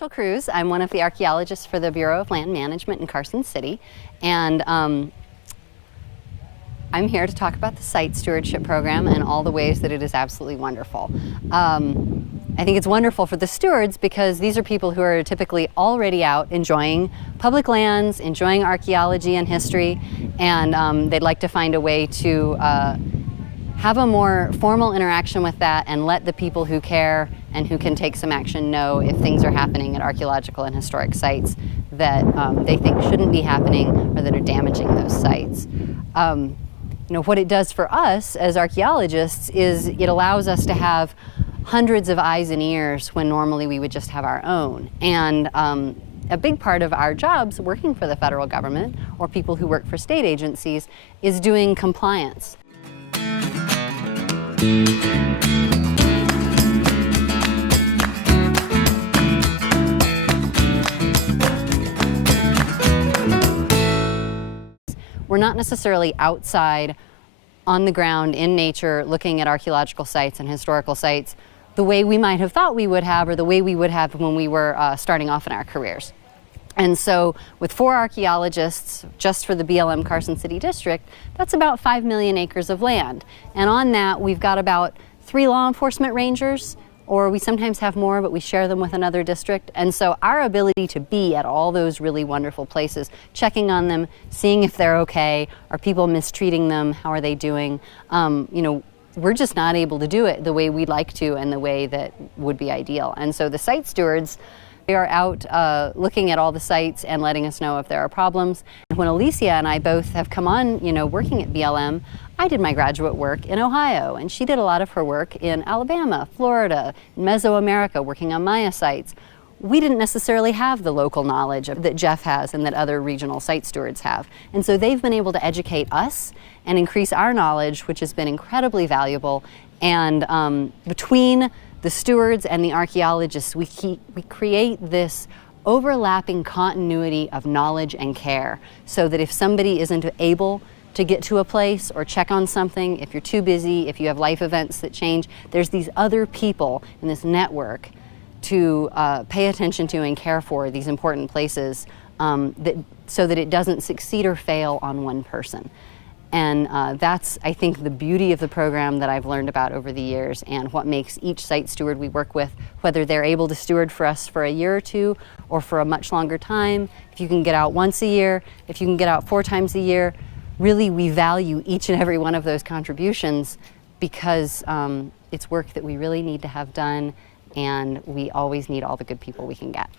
Rachel Cruz. I'm one of the archaeologists for the Bureau of Land Management in Carson City, and I'm here to talk about the Site Stewardship Program and all the ways that it is absolutely wonderful. I think it's wonderful for the stewards because these are people who are typically already out enjoying public lands, enjoying archaeology and history, and they'd like to find a way to have a more formal interaction with that and let the people who care and who can take some action know if things are happening at archaeological and historic sites that they think shouldn't be happening or that are damaging those sites. What it does for us as archaeologists is it allows us to have hundreds of eyes and ears when normally we would just have our own. And a big part of our jobs working for the federal government or people who work for state agencies is doing compliance. We're not necessarily outside on the ground in nature looking at archaeological sites and historical sites the way we might have thought we would have or the way we would have when we were starting off in our careers. And so with 4 archaeologists just for the BLM Carson City District, that's about 5 million acres of land. And on that we've got about 3 law enforcement rangers, or we sometimes have more, but we share them with another district. And so our ability to be at all those really wonderful places, checking on them, seeing if they're okay, are people mistreating them, how are they doing, we're just not able to do it the way we'd like to and the way that would be ideal. And so the site stewards, they are out looking at all the sites and letting us know if there are problems. And when Alicia and I both have come on, working at BLM, I did my graduate work in Ohio, and she did a lot of her work in Alabama, Florida, Mesoamerica, working on Maya sites. We didn't necessarily have the local knowledge that Jeff has and that other regional site stewards have. And so they've been able to educate us and increase our knowledge, which has been incredibly valuable. And between the stewards and the archaeologists, we create this overlapping continuity of knowledge and care so that if somebody isn't able to get to a place or check on something, if you're too busy, if you have life events that change, there's these other people in this network to pay attention to and care for these important places so that it doesn't succeed or fail on one person. And that's, I think, the beauty of the program that I've learned about over the years and what makes each site steward we work with, whether they're able to steward for us for a year or 2 or for a much longer time, if you can get out once a year, if you can get out 4 times a year, really we value each and every one of those contributions because it's work that we really need to have done, and we always need all the good people we can get.